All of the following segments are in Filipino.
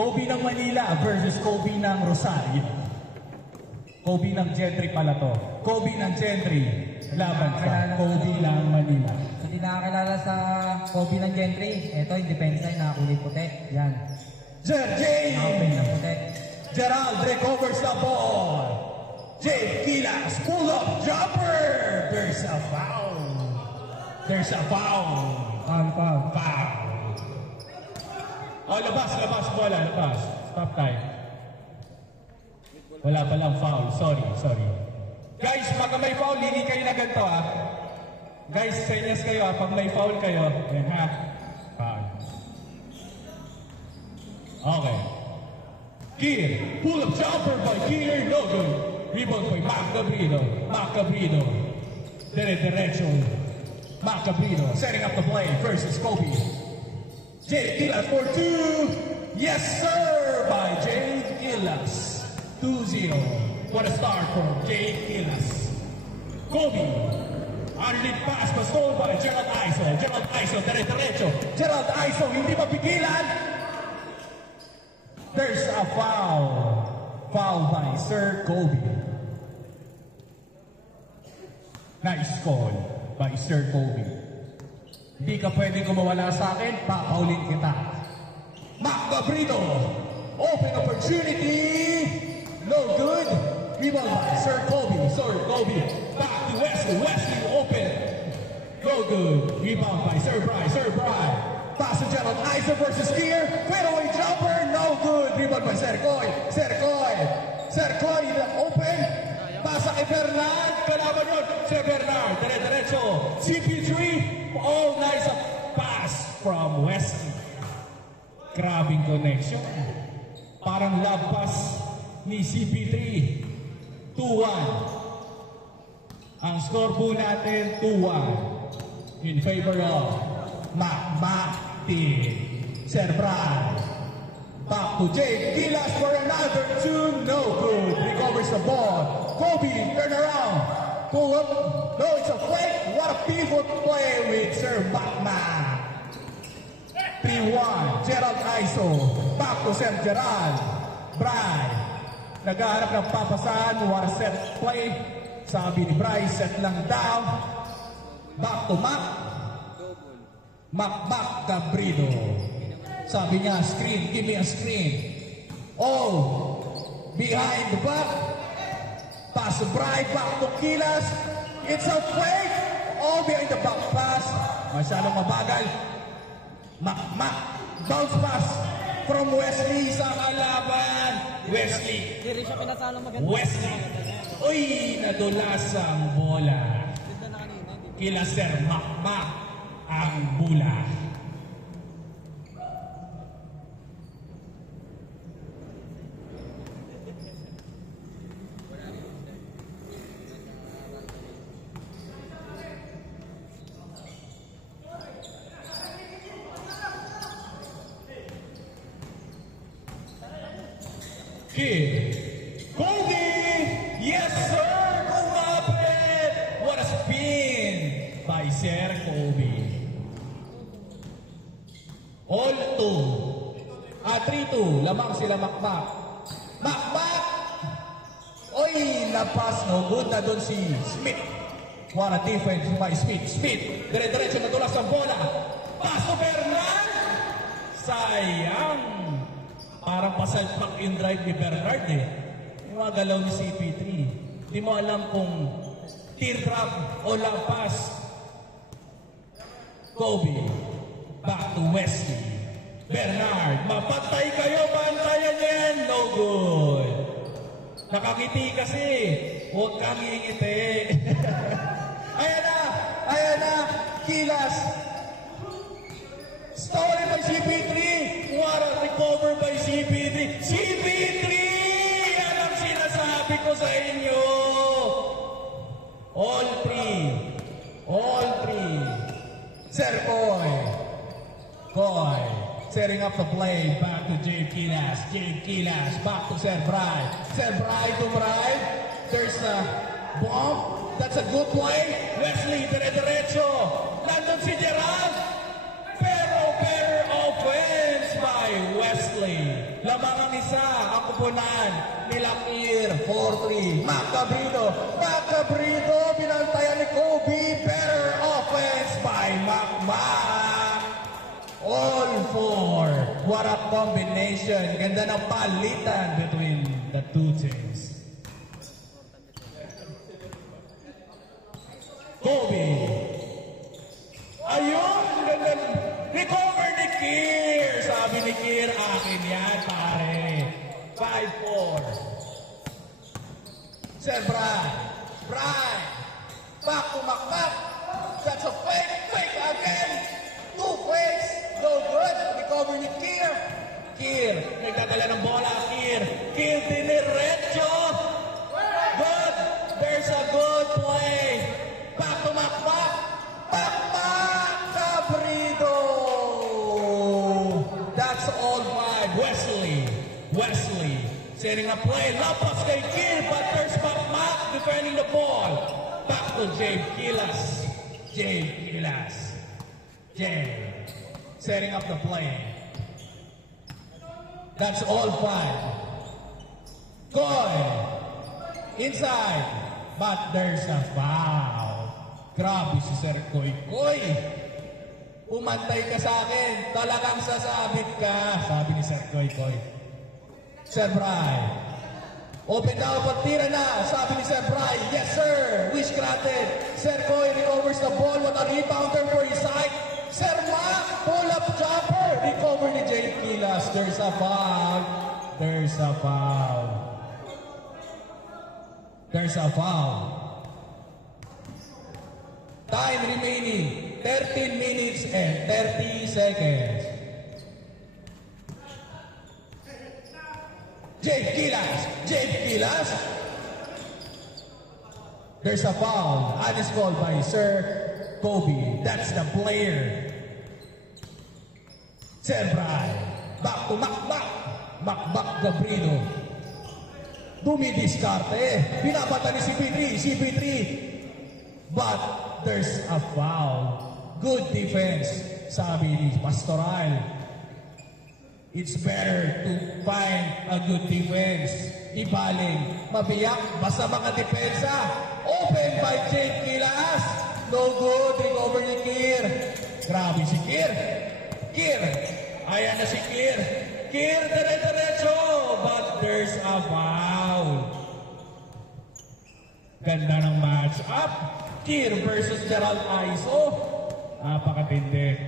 Kobe ng Manila versus Kobe ng Rosario. Kobe ng Gentry pala to. Kobe ng Gentry laban sa Kobe ng Manila. So, hindi nakakilala sa Kobe ng Gentry. Ito, yung depensa na kulay puti. Yan. Jay! Nakapain na puti. Gerald recovers the ball. Jay Gilas, pull-up jumper. There's a foul. There's a foul. Foul. Oh, labas, bola, labas. Stop time. Wala palang foul. Sorry. Guys, pag may foul, hindi kayo na ganito, ha? Guys, senyas kayo, ha? Pag may foul kayo, yan, ha? Foul. Okay. Kier, pull-up jumper by Kier, no good. Rebound by Macabrino. Derecho. Macabrino setting up the play versus Kobe. Jade Gilas for two. Yes, sir, by Jade Gilas. 2-0. What a start for Jade Gilas. Kobe. Underneath pass was stolen by Gerald Iso. Derecho. Gerald Iso, hindi mapigilan. There's a foul. Foul by Sir Kobe. Nice call by Sir Kobe. Hindi ka pwedeng kumawala sa akin, papaulin kita. Macabrino. Open opportunity. No good. Rebound by Sir Kobe. Back to Wesley open. No good. Rebound by Sir Bry. Pass to Gerald Iso versus Kier. Fadeaway jumper. No good. Rebound by Sercoy open. Pasa kay Bernard. Kalaban yun. Si Bernard. Derecho. CP3. Oh, nice pass from Wesley. Grabing connection. Parang love pass ni CP3. 2-1. Ang score po natin, 2-1. In favor of Serbran. Back to Jake Gilas for another two. No good. Recovers the ball. Kobe, turn around. Pull up. No, it's a fake. What a pivot play with Sir Batman. 3-1. Gerald Iso. Back to Sir Gerald. Bry. Naghahanap ng papasan. What a set play. Sabi ni Bry, set lang daw. Back to Macabrino. Sabi niya, screen, give me a screen. Oh, behind the back. Pass to Bry, back to Gilas. It's a fake. All behind the back pass. Masyadong mabagal. Bounce pass from Wesley sa kalaban. Wesley. Hindi rin siya pinasalo maganda. Wesley. Uy, nadulas ang bola. Kila Sir Makmak ang bula. Kobe! Yes, sir! Kumapit! What a spin by Sir Kobe. All two. 3-2. Lamang sila Makmak. Oy, napas. No good na doon si Smith. What a defense by Smith. Dire-diretso na tulas ang bola. Paso Bernard! Sayang! Parang pasalpak in drive ni Bernard eh. Yung mga galaw ni CP3. Di mo alam kung teardrop o lampas. Kobe. Back to Wesley. Bernard. Mapatay kayo. Bantayan yan. No good. Nakakiti kasi. Huwag kang iingiti. Ayan na. Gilas. Stolen by CP3. What a recover by CP3. CP3! Yan ang sinasabi ko sa inyo. All three. Sir Koy. Setting up the play. Back to Jade Gilas. Back to Sir Bry. Sir Bry to Bry. There's a bomb. That's a good play. Wesley, dire-diretso. Nandun si Gerald. Pero better offense by Wesley. Lamang ang isa, ang kupunan nila Kier, 4-3. Macabrito, binantayan ni Kobe. Better offense by Macmac. All four. What a combination. Ganda ng palitan between the two teams. Kobe. Ayun, ganda. Recover ni Kier. Sabi ni Kier, akin yan, pare. 5-4. Sir Brian. Back to Macmac. That's a fake again. Two fakes. No good. Recover ni Kier. Kier, nagdadala ng bola. Kier diniretso. Good. There's a good play. Back to Macmac. Cabrito. That's all five. Wesley. Setting a play. Lapas kay Kier, but there's Macmac defending the ball. Back to Jabe Gilas. Setting up the play. That's all five. Koy. Inside. But there's a foul. Grabe si Sir Koy. Umantay ka sa akin. Talagang sasabit ka. Sabi ni Sir Koy. Sir Bry. Open down, pagtira na. Sabi ni Sir Bry. Yes, sir. Wish granted. Sir Koy recovers the ball. What a rebounder for his side. Sir Mac, pull-up jumper. Recover ni Jay Kilas. There's a foul. Time remaining. 13 minutes and 30 seconds. Jay Kilas. There's a foul. And it's called by Sir Kobe. That's the player. Sir Bry. Back to Macmac. Gabrino. Dumidiskarte. Binabata ni CP3. But there's a foul. Good defense. Sabi ni Pastoral. It's better to find a good defense. Ibaling. Mabiyak. Basta mga depensa. Open by Jake Kilas. No good. Recover ni Kier. Grabe si Kier. Ayan na si Kier. Diretso. But there's a foul. Ganda ng match up. Kier versus Gerald Aiso. Napakatindi.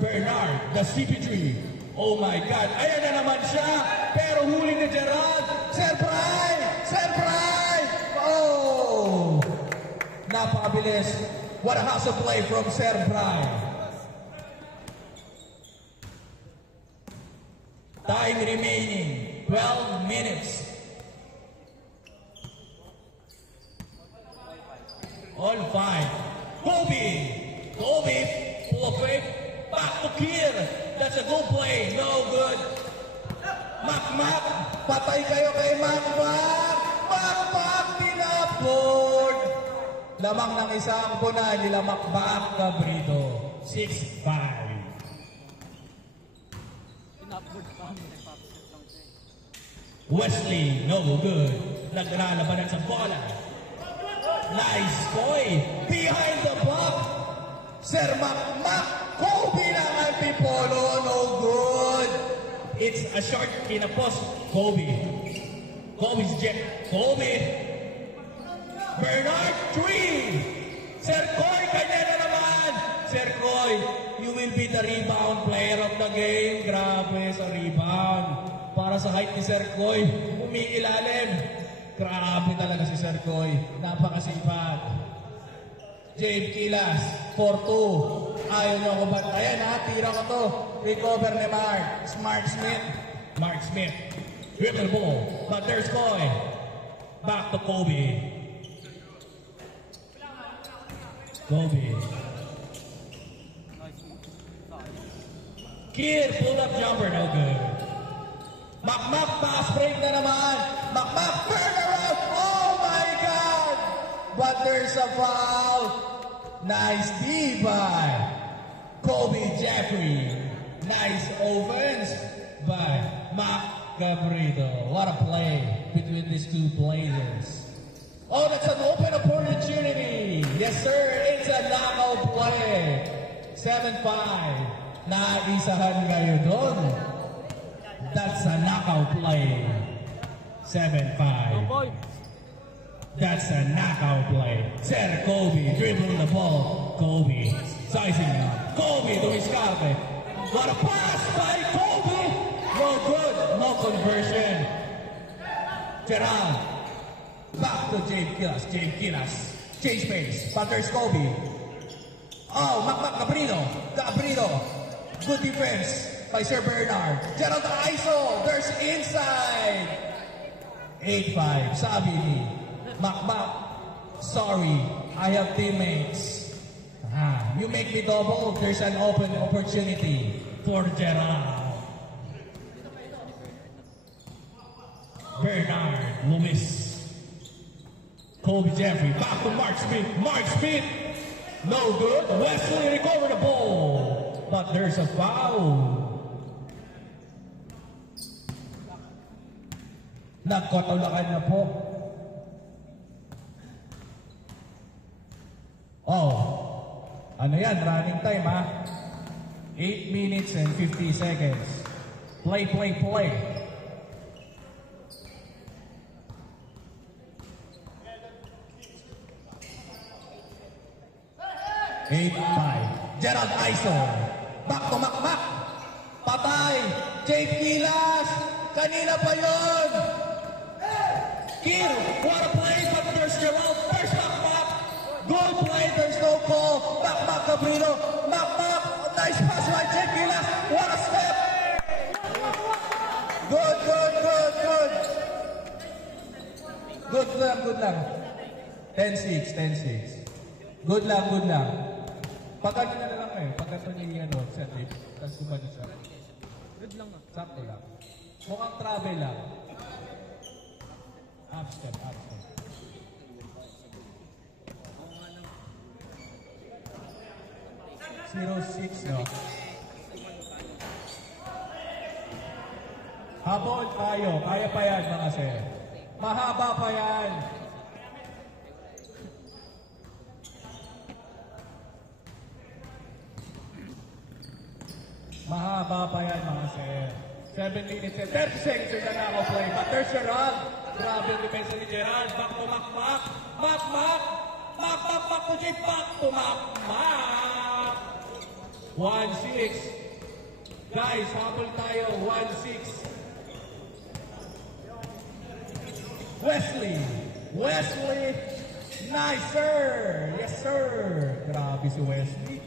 Bernard, the CP3. Oh my God. Ayan na naman siya. Pero huli ni Gerald. Sir Bry. Oh. Napakabilis. What a hustle play from Sir Bry. Time remaining. 12 minutes. All five. Kobe, pull a fake. Back to Kier. That's a good play. No good. Macmac. Patay kayo kay Macmac. Tinapod. Lamang ng isang puna nila Macmac Cabrito. 6-5. Wesley, no good. Naglalabanan sa bola. Nice boy. Behind the block. Sir Macmac. Kobe na ang Antipolo. No good. It's a short kinapos. Kobe's jet. Kobe. Bernard 3. Sir Koy, kanya na naman. Sir Koy, you will be the rebound player of the game. Grabe sa rebound. Para sa height ni Sir Koy, umiilalim. Grabe talaga si Sir Koy. Napakasipag. Jabe Kilas, 4-2. Ayaw niyo ako bantayan ha. Tira ko to. Recover ni Mark Smith. Dribble ball. But there's Koy. Back to Kobe. Kier, pull up jumper. No good. Macmac, pass break na naman. Macmac, turn around. Oh my God. But there's a foul. Nice D by Kobe Jeffrey. Nice offense by Mac Gabrito. What a play between these two players. Oh, that's an open opportunity. Yes, sir. It's a knockout play. 7-5. Naisahan kayo doon. That's a knockout play. 7-5. That's a knockout play. Sir Kobe dribbling the ball. Kobe sizing up. Kobe to his carpet. What a pass by Kobe. No good. No conversion. Gerald. Back to James Gilas. James Gilas. Change pace. But there's Kobe. Oh, Mac Gabrito. Gabrito. Good defense by Sir Bernard. Gerald Aiso. There's inside. 8-5. Sabi ni Mac, sorry, I have teammates. You make me double, there's an open opportunity for Gerald. Bernard Loomis. Kobe Jeffrey, back to Mark Smith. Mark Smith, no good. Wesley recovered the ball, but there's a foul. Nagkatulakan na po. Oh, ano yan? Running time, ha? 8 minutes and 50 seconds. Play, play, play. 8-5. Gerald Aiso. Back to Mac. Patay. Jake Gilas. Kanina pa yun. Kir, what a play, but there's Gerald. First Mac. Good play, there's no call. Mac Gabrito. Mac. Nice pass by Jake Gilas. What a step. Good. Good lang. 10-6. Good lang. Pagkano na lang eh. Pagkano niya set tip. Tapos kumano siya. Good lang. Sakto lang. Mukhang travel lang. Up step. 0-6, no? Habol tayo. Kaya pa yan, mga sir. Mahaba pa yan. Mahaba pa yan, mga sir. 7 minutes and 30 seconds yung nanakaw play. But there's Gerald. Grabe yung depensa ni Gerald. Back to Mac. Mac to Jake. Back to Mac. 1-6. Guys, habol tayo. 1-6. Wesley. Nice, sir. Yes, sir. Grabe si Wesley.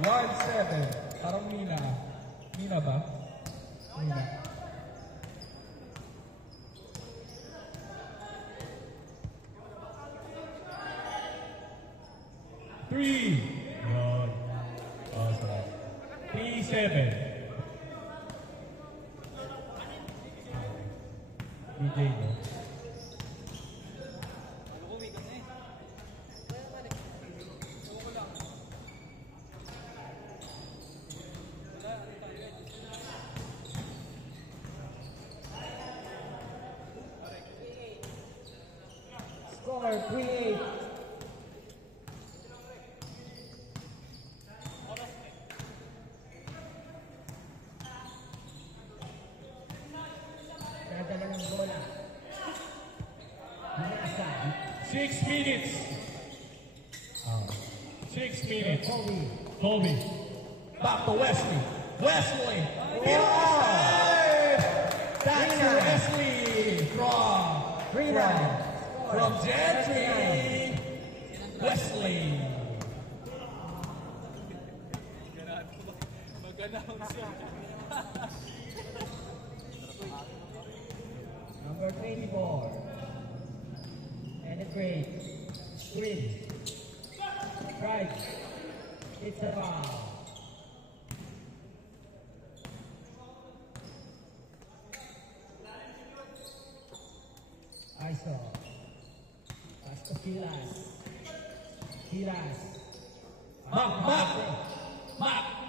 1-7. Parang Mina. Mina ba? Mina. Three. Yun. Awesome. 3-7. DJ no? Score 3-8. Kobe. Back to Wesley. That's Wesley from Gentry. Wesley. Number 24. And a great screen. Right. It's a foul. Aiso. Pass to Gilas.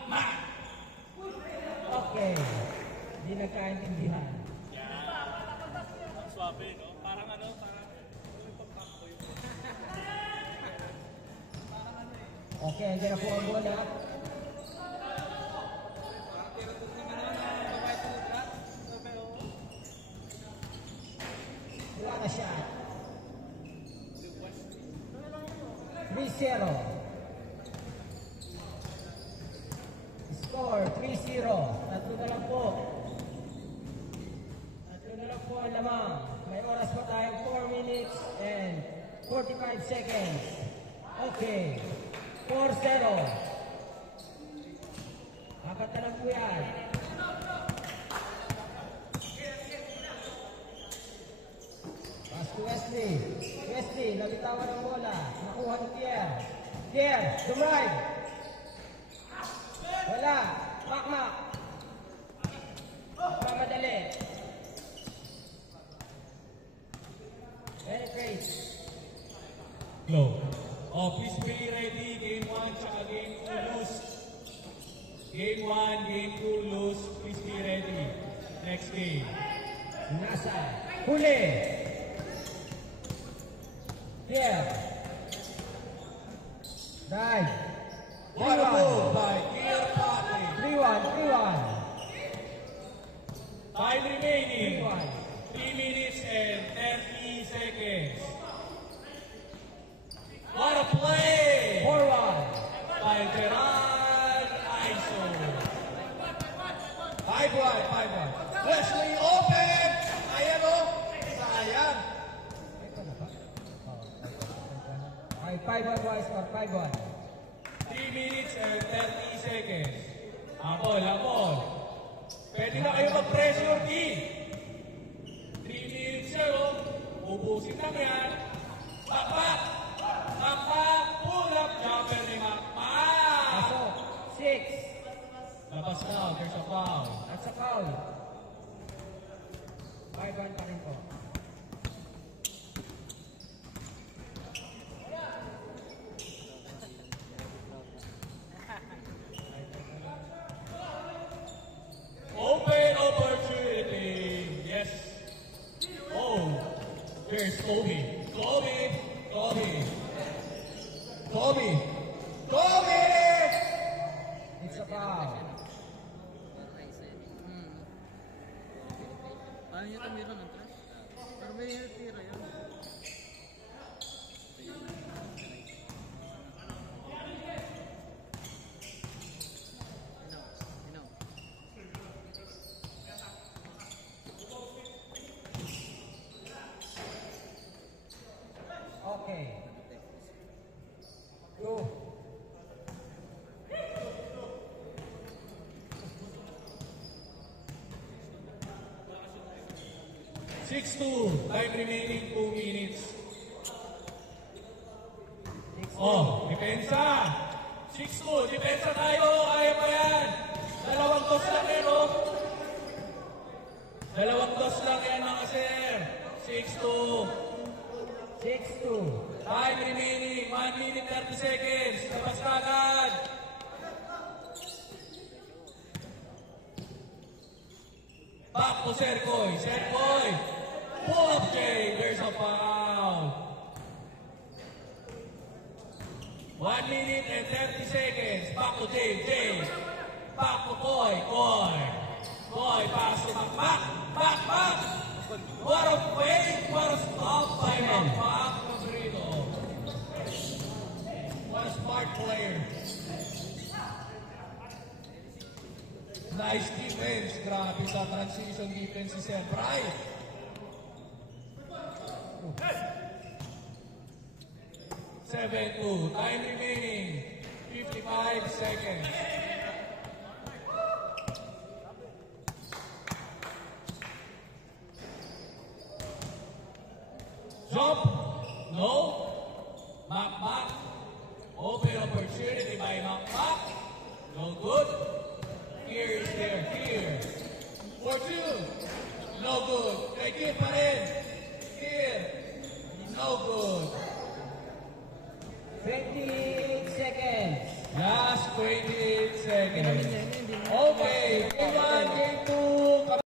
Mac. Okay. Hindi nagkaintindihan. Ang swabe, no? Parang ano, parang may pagkakboy. Okay, andyan na po ang bola. Wala na siya. 3-0. Score 3-0. Tatlo na lang po. Tatlo na lang po ang lamang. May oras pa tayong 4 minutes and 45 seconds. Okay. 4-0. Apat na lang po yan. Pass to Wesley. Wesley, nabitawan ng bola. Nakuha ni Pierre. Pierre, dumrive. Wala. Makmak. Pamadali. Penetrate. Go. Oh, please be ready. Game 1 tsaka game 2 lose. Game 1, game 2 lose. Please be ready. Next game. Nasa. Huli. Pierre. Dive. What a move by Pierre Patrick. 3-1. Time remaining. 3-1. 3 minutes and 30 seconds. What a play 4-1. by Gerard Aiso. 5-1. Wesley open. Ayan o. Sayang. Ay, 5-1 boys or 5-1. 3 minutes and 30 seconds. Habol. Pwede na kayo mag-pressure, D. 3 minutes yan, o. Ubusin lang yan. Bakbak. Pull up. Jumper ni Makmak. Pasok. 6. Labas na. There's a foul. That's a foul. 5-1 pa rin po. Open opportunity. Yes. Oh. Here's Kobe. It's a foul. Paano niya tumira ng trash? Pero may tira yun. Inaw. Okay. Go. 6-2. Time remaining 2 minutes. Oh, depensa. 6-2. Depensa tayo. Kaya pa yan. Dalawang dos lang yan, oh. Dalawang dos lang yan, mga sir. 6-2. 6-2. Time remaining. 1 minute 30 seconds. Labas na agad. Back to Serkoy. Pull up, Jay. There's a foul. 1 minute and 30 seconds. Back to Jay. Back to Koy. Koy, pass to Makmak. What a fake. What a stop by Makmak. What a smart player. Nice defense. Grabe sa transition defense si Sir Brian. Seven, 2. Time remaining. 55 seconds. Jump. No. Makmak. Open opportunity by Makmak. No good. Here is there. Here. For 2. No good. Kay Kid pa rin. Here. No good. 28 seconds. Last 28 seconds. Okay.